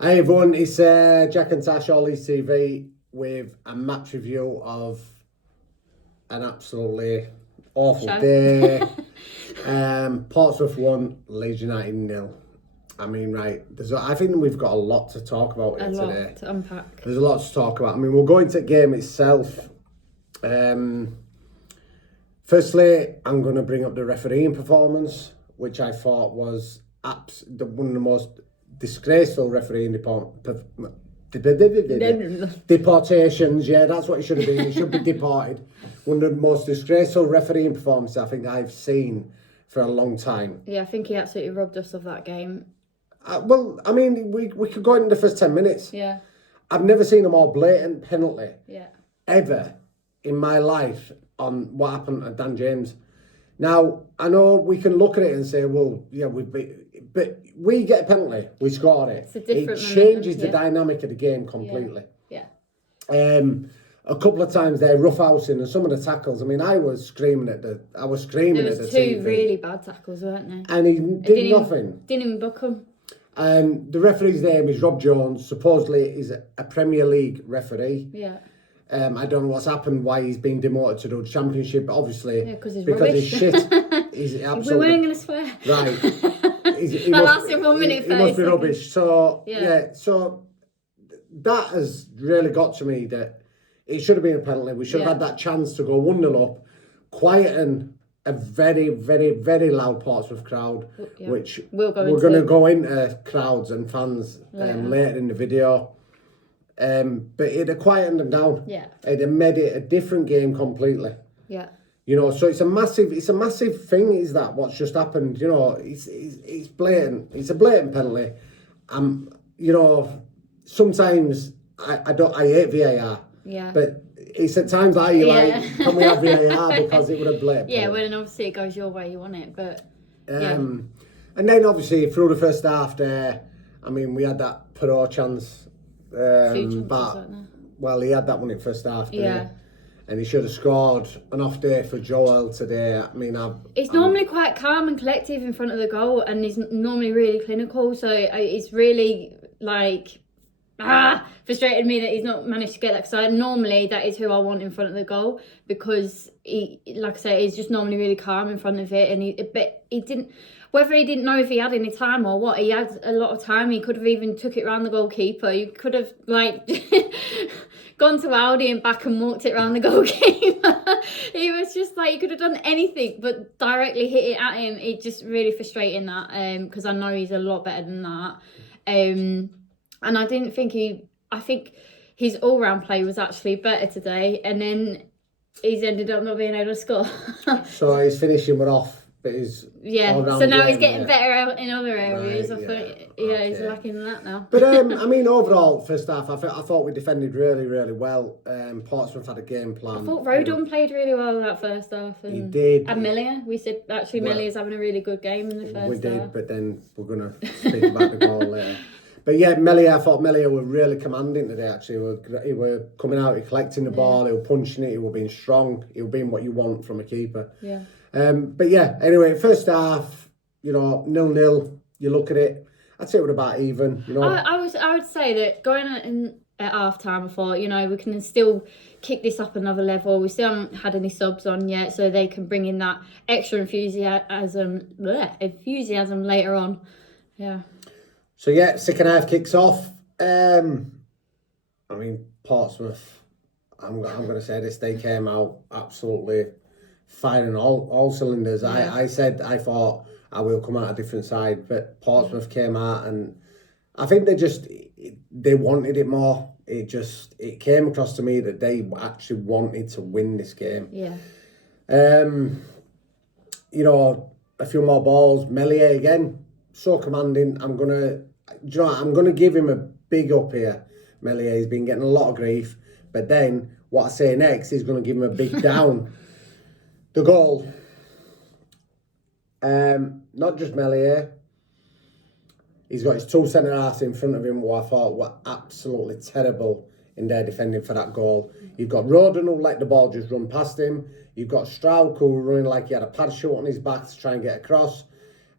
Hey everyone, it's Jack and Tash, All Leeds TV, with a match review of an absolutely awful day. Portsmouth 1, Leeds United 0. I mean, right, I think we've got a lot to talk about here today. A lot to unpack. There's a lot to talk about. I mean, we'll go into the game itself. Firstly, I'm going to bring up the refereeing performance, which I thought was one of the most disgraceful refereeing deportations. Yeah, that's what it should have been. He should be deported. One of the most disgraceful refereeing performances I think I've seen for a long time. Yeah, I think he absolutely robbed us of that game. Well, I mean, we could go into the first 10 minutes. Yeah. I've never seen a more blatant penalty ever in my life on what happened to Dan James. Now, I know we can look at it and say, well, yeah, but we get a penalty, we scored it. It's a different it changes the dynamic of the game completely. Yeah. A couple of times they're roughhousing and some of the tackles. I mean, I was screaming at the TV. There was two really bad tackles, weren't there? And he did nothing. Didn't even book them. The referee's name is Rob Jones. Supposedly he's a Premier League referee. Yeah. I don't know what's happened, why he's been demoted to the Championship, but obviously because he's shit. He's absolutely... We weren't going to swear. Right. That lasted 1 minute. He must be rubbish. So so that has really got to me that it should have been a penalty. We should have had that chance to go 1-0 up, quieten a very, very, very loud Portsmouth crowd, which we're going to go into crowds and fans later in the video. But it'd have quietened them down. Yeah. It'd have made it a different game completely. Yeah. You know, so it's a massive thing, is that what's just happened. You know, it's blatant. It's a blatant penalty. You know, sometimes I hate VAR. Yeah. But it's at times like you like, can we have VAR because it would have blatant. Yeah, well, and obviously it goes your way, you want it, but and then obviously through the first half there, I mean, we had that Perot chance. But he had that one in first half, and he should have scored. An off day for Joel today. I mean, he's normally quite calm and collective in front of the goal, and he's normally really clinical. So it's really frustrated me that he's not managed to get that. Because normally that is who I want in front of the goal, because he, like I say, he's just normally really calm in front of it, and he didn't. Whether he didn't know if he had any time or what, he had a lot of time. He could have even took it around the goalkeeper. You could have gone to Aldi and back and walked it around the goalkeeper. He was just he could have done anything but directly hit it at him. It's just really frustrating that, because I know he's a lot better than that. And I didn't think I think his all-round play was actually better today, and then he's ended up not being able to score. So his finishing went off. But so now he's getting better in other areas. Right, I thought, he's lacking that now. But I mean, overall, first half, I thought we defended really, really well. Portsmouth had a game plan. I thought Rodon played really well in that first half. And, he did. And Melia, we said actually Melia's having a really good game in the first half. We did, but then we're going to speak about the goal later. But yeah, I thought Melia were really commanding today, actually. He were coming out, he collecting the ball, he were punching it, he were being strong, he were being what you want from a keeper. Yeah. But yeah, anyway, first half, 0-0, you look at it, I'd say we're about even, I would say that going in at half time, I thought, we can still kick this up another level. We still haven't had any subs on yet, so they can bring in that extra enthusiasm later on. Yeah. So yeah, second half kicks off. I mean, Portsmouth, I'm going to say this, they came out absolutely firing all cylinders. Yeah. I thought I will come out a different side, but Portsmouth came out, and I think they wanted it more. It came across to me that they actually wanted to win this game. Yeah. A few more balls. Melia again, so commanding. I'm gonna give him a big up here. Melia, he's been getting a lot of grief, but then what I say next is going to give him a big down. The goal, not just Melia, he's got his two centre-halves in front of him who I thought were absolutely terrible in their defending for that goal. You've got Rodon who let the ball just run past him. You've got Strauch who was running like he had a parachute on his back to try and get across.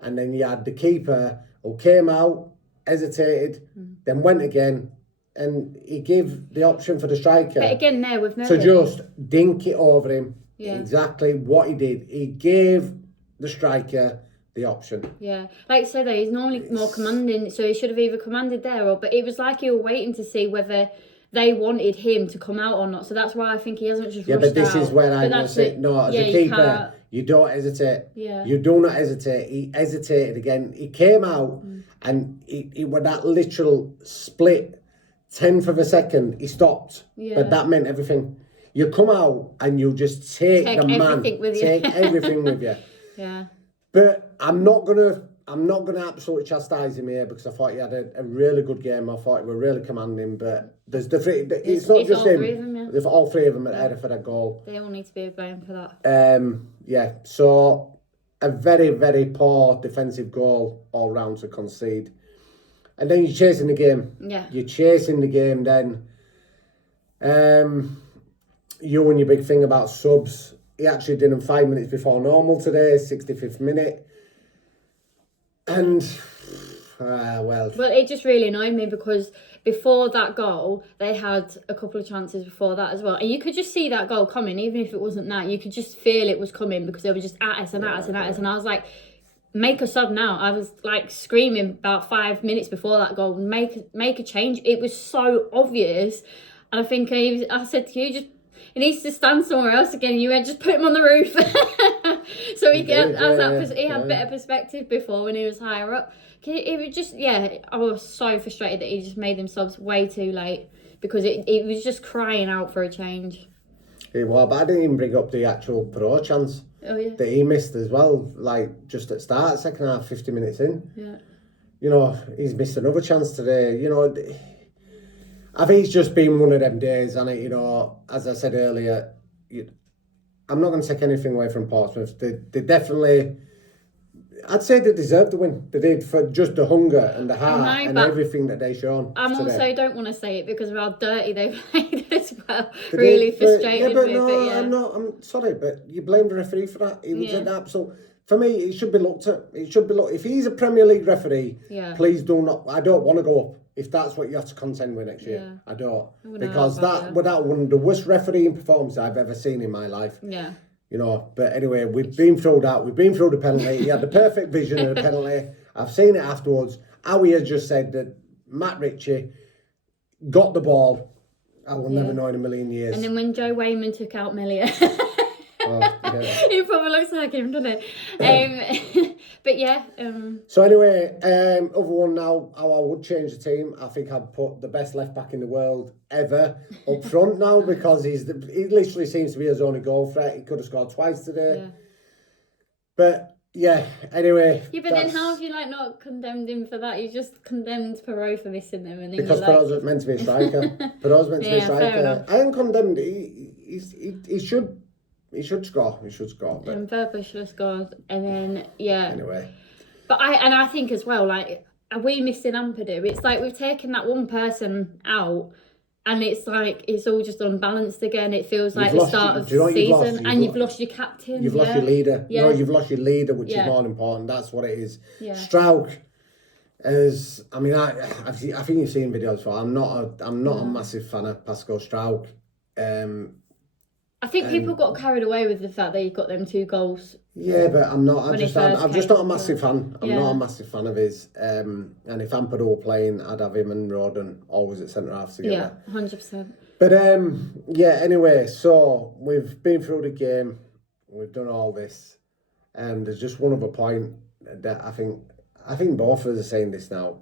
And then you had the keeper who came out, hesitated, then went again, and he gave the option for the striker But again, there with to just dink it over him. Yeah. Exactly what he did. He gave the striker the option. Yeah, like I said, though, he's normally more commanding, so he should have either commanded there or. But it was like he were waiting to see whether they wanted him to come out or not. So that's why I think he hasn't just. Yeah, rushed but this out. is where I But was saying, no, as a keeper, you don't hesitate. Yeah. You do not hesitate. He hesitated again. He came out and he was that literal split tenth of a second. He stopped. Yeah. But that meant everything. You come out and you just take the man, everything with you. take everything with you. Yeah. But I'm not gonna absolutely chastise him here because I thought he had a really good game. I thought he was really commanding. But there's the three. It's not just all him. three of them, yeah. There's all three of them at header for that goal. They all need to be blamed for that. Yeah. So a very, very poor defensive goal all round to concede, and then you're chasing the game. Yeah. You're chasing the game. Then, you and your big thing about subs. He actually did them 5 minutes before normal today, 65th minute. And, well, it just really annoyed me because before that goal, they had a couple of chances before that as well. And you could just see that goal coming, even if it wasn't that. You could just feel it was coming because they were just at us and at us and at us. And I was like, make a sub now. I was like screaming about 5 minutes before that goal, make a change. It was so obvious. And I think I said to you, he needs to stand somewhere else again. You went, just put him on the roof. So he had better perspective before when he was higher up. It was just, I was so frustrated that he just made them subs way too late because it was just crying out for a change. Well, but I didn't even bring up the actual Pro chance that he missed as well, like just at start, second half, 50 minutes in. Yeah. You know, he's missed another chance today. You know, I think it's just been one of them days, and you know, as I said earlier, I'm not going to take anything away from Portsmouth. They definitely, I'd say they deserved the win. They did, for just the hunger and the heart and everything that they shown. I today. also don't want to say it because of how dirty they played as well. Really frustrated me. I'm sorry, but you blame the referee for that. He was an absolute. For me, it should be looked at. It should be looked. If he's a Premier League referee, please do not. I don't want to go up. If that's what you have to contend with next year, I don't. Because that was one of the worst refereeing performances I've ever seen in my life. Yeah. You know, but anyway, we've been through that. We've been through the penalty. He had the perfect vision of the penalty. I've seen it afterwards. Howie has just said that Matt Ritchie got the ball. I will never know in a million years. And then when Joe Wayman took out Melia. He probably looks like him, doesn't it? But yeah. So anyway, other one now, how I would change the team. I think I'd put the best left back in the world ever up front now because he literally seems to be his only goal threat. He could have scored twice today. Yeah. But yeah, anyway. Yeah, but then how have you not condemned him for that? You just condemned Perot for missing them, and then because Perot's was meant to be a striker. Perot's meant to be a striker. I ain't condemned. He should. He should score. But... And Verba should have scored. And then, Anyway. But I think as well, are we missing Ampadu? It's like we've taken that one person out and it's like it's all just unbalanced again. It feels like the start of the season. You've lost your captain. You've lost your leader. Yeah. No, you've lost your leader, which is more important. That's what it is. Yeah. Strauch is... I mean, I think you've seen videos for. I'm not a massive fan of Pascal Strauch. I think people got carried away with the fact that he got them 2 goals. Yeah, but I'm not. I'm just not a massive fan. I'm not a massive fan of his. And if Ampadu were playing, I'd have him and Rodon always at centre half together. Yeah, 100%. But anyway, so we've been through the game. We've done all this. There's just one other point that I think both of us are saying this now.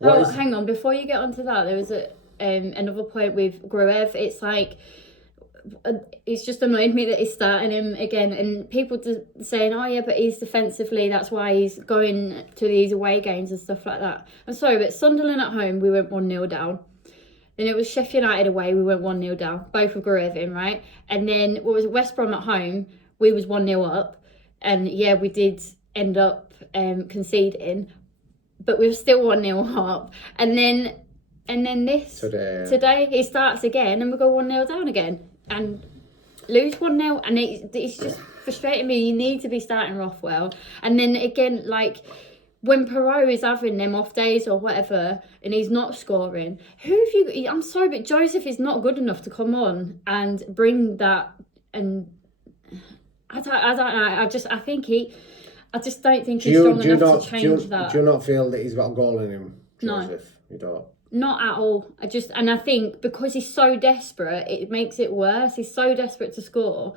Hang on. Before you get onto that, there was another point with Gruev. It's like. It's just annoyed me that he's starting him again, and people saying, "Oh yeah, but he's defensively. That's why he's going to these away games and stuff like that." I'm sorry, but Sunderland at home, we went 1-0 down. Then it was Sheffield United away, we went 1-0 down. Both with Gruev in, right? And then what was it, West Brom at home? We was 1-0 up, and we did end up conceding, but we were still 1-0 up. And then this today he starts again, and we go 1-0 down again. And lose 1-0, and it's just frustrating me. You need to be starting Rothwell, and then again, when Perot is having them off days or whatever and he's not scoring, who have you... I'm sorry, but Joseph is not good enough to come on and bring that. And I don't know. I just don't think he's strong enough to change that. Do you not feel that he's got a goal in him, Joseph? No. You don't? Not at all. I think because he's so desperate, it makes it worse. He's so desperate to score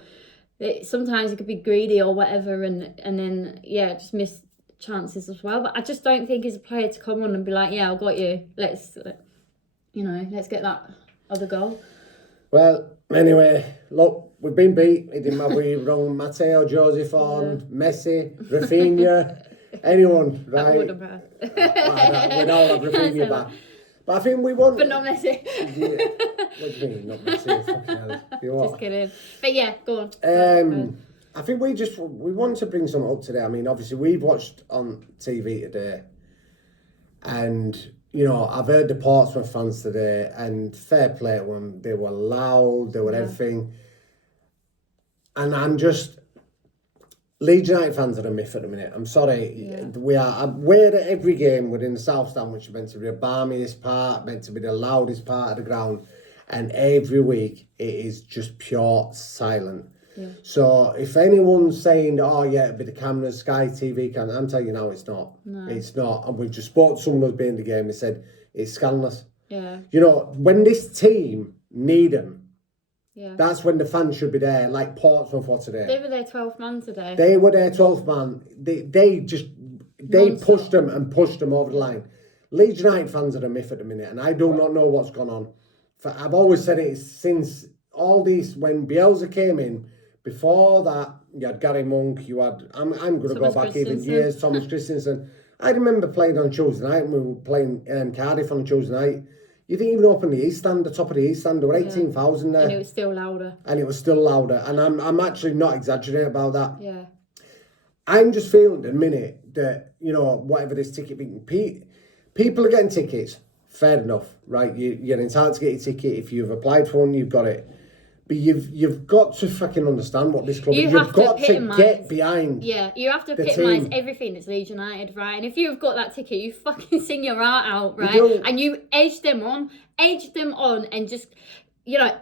that sometimes he could be greedy or whatever, and then just miss chances as well. But I just don't think he's a player to come on and be like, yeah, I got you. Let's get that other goal. Well, anyway, look, we've been beat. It didn't matter where you wrong. Matteo, Joseph on, Messi, Rafinha, anyone, right? That would have been. We'd all have Rafinha back. But I think we won. But not Messi. Yeah. What do you mean, not Messi? Fucking hell. Just kidding. But yeah, go on. I think we want to bring something up today. I mean, obviously, we've watched on TV today. And, I've heard the Portsmouth fans today, and fair play to them. They were loud, they were everything. And I'm just... Leeds United fans are a myth at the minute. I'm sorry. Yeah. We're at every game. We're in the South Stand, which is meant to be the balmiest part, meant to be the loudest part of the ground. And every week, it is just pure silent. Yeah. So if anyone's saying, oh yeah, it'll be the cameras, Sky TV camera, I'm telling you now, it's not. No. It's not. And we just spoke to someone who's been in the game and said, it's scandalous. Yeah. When this team need them, that's when the fans should be there, like Portsmouth were today. They were their 12th man today. They were their 12th man. They pushed them and pushed them over the line. Leeds United fans are a myth at the minute, and I do not know what's gone on. I've always said it since all these, when Bielsa came in, before that, you had Gary Monk, you had, I'm going to go back even years, Thomas Christensen. I remember playing on Tuesday night, and we were playing Cardiff on Tuesday night. You didn't even open the East Stand, the top of the East Stand. There were 18,000 there. And it was still louder. And I'm actually not exaggerating about that. Yeah. I'm just feeling at the minute that, whatever this ticket being... People are getting tickets. Fair enough, right? You're entitled to get your ticket. If you've applied for one, you've got it. But you've got to fucking understand what this club is. You've got to get behind. Yeah, you have to epitomise everything that's Leeds United, right? And if you've got that ticket, you fucking sing your heart out, right? And you edge them on, and just,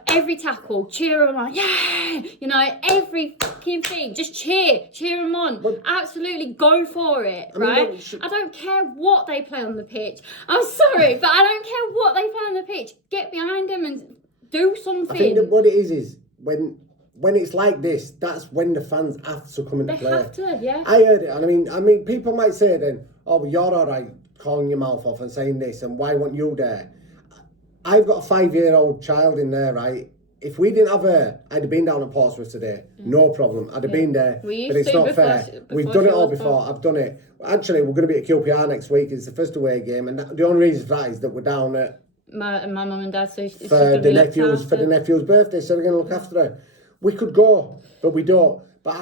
every tackle, cheer them on, yeah! Every fucking thing, just cheer them on. But, absolutely go for it, right? I don't care what they play on the pitch. I'm sorry, but I don't care what they play on the pitch. Get behind them and do something. I think that what it is when it's like this, that's when the fans have to come into play. They have to, yeah. I heard it, and I mean, people might say then, oh, well, you're all right calling your mouth off and saying this, and why weren't you there? I've got a 5-year-old child in there, right? If we didn't have her, I'd have been down at Portsmouth today. No problem. I'd have been there. But it's not fair. We've done it all before. I've done it. Actually, we're going to be at QPR next week. It's the first away game, and the only reason for that is that we're down at my mum and dad, so for the nephew's birthday, so we're going to look after her. We could go, but we don't. But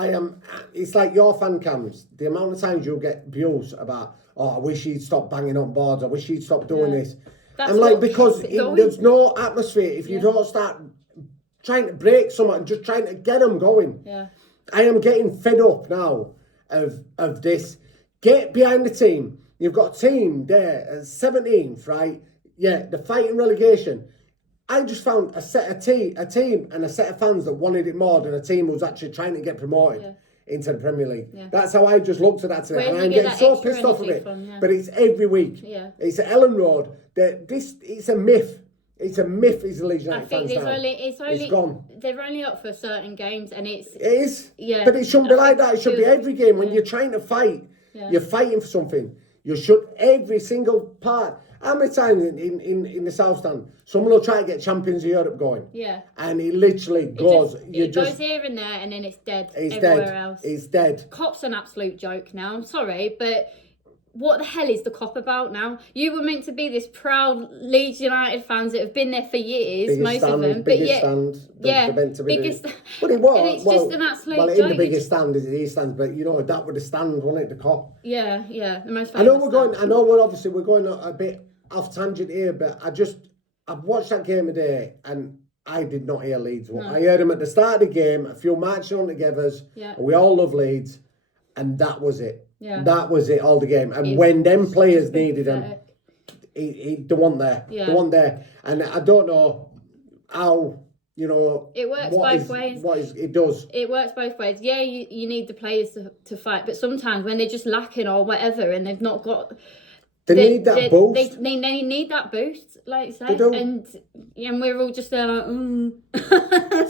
it's like your fan cams. The amount of times you'll get abuse about, oh, I wish he'd stop banging on boards. I wish he'd stop doing this. I'm like, because there's no atmosphere if you don't start trying to break someone and just trying to get them going. Yeah. I am getting fed up now of this. Get behind the team. You've got a team there at 17th, right? Yeah, the fighting relegation. I just found a team and a set of fans that wanted it more than a team who was actually trying to get promoted into the Premier League. Yeah. That's how I just looked at that today. And I'm getting so pissed off of it. But it's every week. Yeah. It's at Ellen Road. It's a myth. It's a myth. It's a Leeds United fans now. It's gone. They're only up for certain games, and it is. Yeah. But it shouldn't be like that. It should be every game. When you're trying to fight, you're fighting for something. You should, every single part. How many times in the South Stand, someone will try to get Champions of Europe going? Yeah. And it literally goes. It goes here and there, and then it's dead everywhere else. It's dead. Cop's an absolute joke now. I'm sorry, but what the hell is the Cop about now? You were meant to be this proud Leeds United fans that have been there for years, most of them. Biggest stand. They're meant to be biggest. But it was. And it's just an absolute joke. Well, in the biggest stand is the East Stand, but that would the stand, wasn't it? The Cop. Yeah, the most. I know we're going a bit off tangent here, but I've watched that game today and I did not hear Leeds. No. I heard them at the start of the game, a few marching on together, and we all love Leeds, and that was it. Yeah. That was it all the game. And It when them was players just needed him, pathetic. they weren't there. Yeah. They weren't there. And I don't know how, you know... It works both ways. It does. It works both ways. Yeah, you need the players to fight, but sometimes when they're just lacking or whatever and they've not got... They need that boost. They need that boost, like you say. They do. And we're all just there like,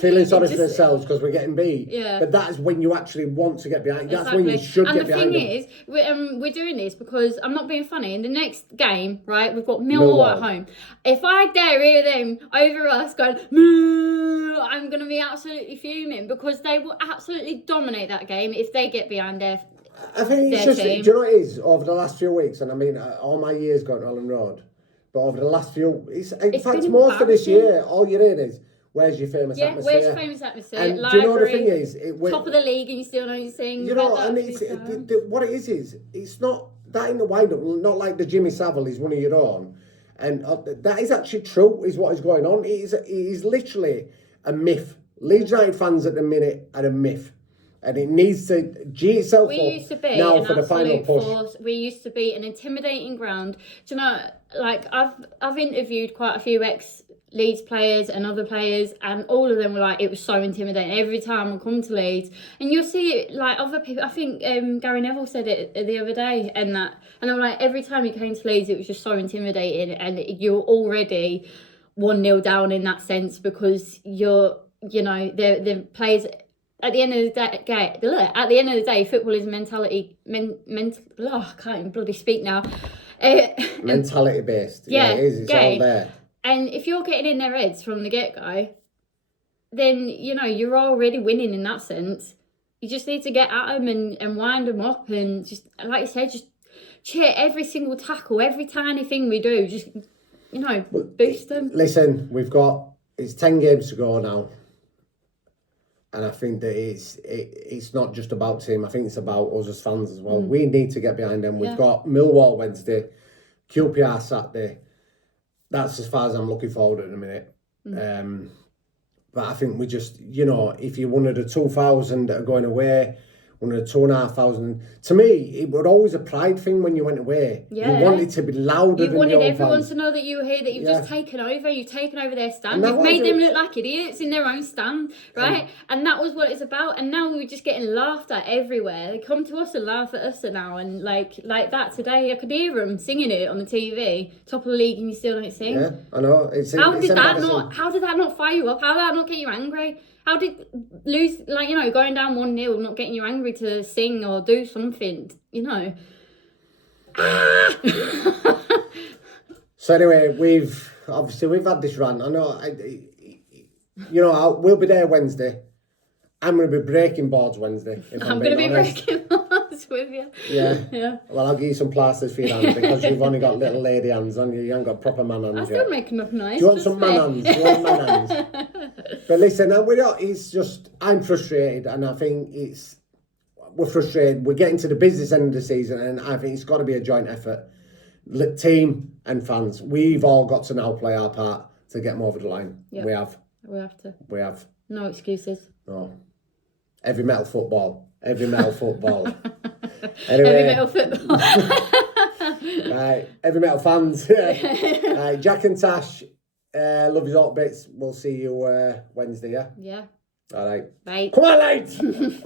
feeling sorry for themselves because we're getting beat. Yeah. But that is when you actually want to get behind. That's Exactly. when you should get behind. And the thing is, we're doing this because I'm not being funny. In the next game, right, we've got Millwall at home. If I dare hear them over us going, moo, I'm going to be absolutely fuming because they will absolutely dominate that game if they get behind their I think it's just, team. do you know what it is? Over the last few weeks, and I mean, all my years going to Ellen Road, but over the last few, in fact, more for this year, all you're in is, where's your famous atmosphere? Where's your famous atmosphere? And Library, do you know the thing is? Top of the league and you still don't sing. You know, and it's, what it is, it's not, that in the wind-up, not like the Jimmy Savile is one of your own. And that is actually true, is what is going on. It is literally a myth. Leeds United fans at the minute are a myth. And it needs to G itself up now for the final push. Force. We used to be an intimidating ground. Do you know, like I've interviewed quite a few ex-Leeds players and other players, and all of them were like, it was so intimidating every time I come to Leeds. And you'll see it like other people. I think Gary Neville said it the other day, and they were like, every time you came to Leeds, it was just so intimidating, and you're already 1-0 down in that sense because the players. At the end of the day, football is mentality. I can't even bloody speak now. Mentality based. Yeah, it is. It's all there. And if you're getting in their heads from the get-go, then you're already winning in that sense. You just need to get at them and wind them up, and just like you said, just cheer every single tackle, every tiny thing we do. Just boost them. Listen, it's 10 games to go now. And I think that it's not just about team. I think it's about us as fans as well. We need to get behind them. We've got Millwall Wednesday, QPR Saturday. That's as far as I'm looking forward at the minute. But I think we just, if you're one of the 2,000 that are going away, one of the 2,500. To me, it was always a pride thing when you went away. Yeah. You wanted to be louder than your You wanted everyone fans. to know that you were here, that you've just taken over. You've taken over their stand. You've made them look like idiots in their own stand, right? And that was what it's about. And now we're just getting laughed at everywhere. They come to us and laugh at us now. And like that today, I could hear them singing it on the TV. Top of the league and you still don't sing. Yeah, I know. How did that not fire you up? How did that not get you angry? How did going down 1-0 not getting you angry to sing or do something, So anyway, we've had this rant. I know, we'll be there Wednesday. I'm going to be breaking boards Wednesday. I'm going to be breaking boards with you. Yeah. Well, I'll give you some plasters for your hands because you've only got little lady hands on you. You haven't got proper man hands I yet. still make enough noise. Do you want some man hands? But listen, it's just, I'm frustrated, and I think we're frustrated. We're getting to the business end of the season, and I think it's got to be a joint effort. Team and fans, we've all got to now play our part to get them over the line. Yep. We have to. We have. No excuses. No. Heavy metal football. Anyway. Heavy metal football. Right, heavy metal fans. Right, Jack and Tash, love you all bits. We'll see you Wednesday, yeah? Yeah. All right. Bye. Come on, lads!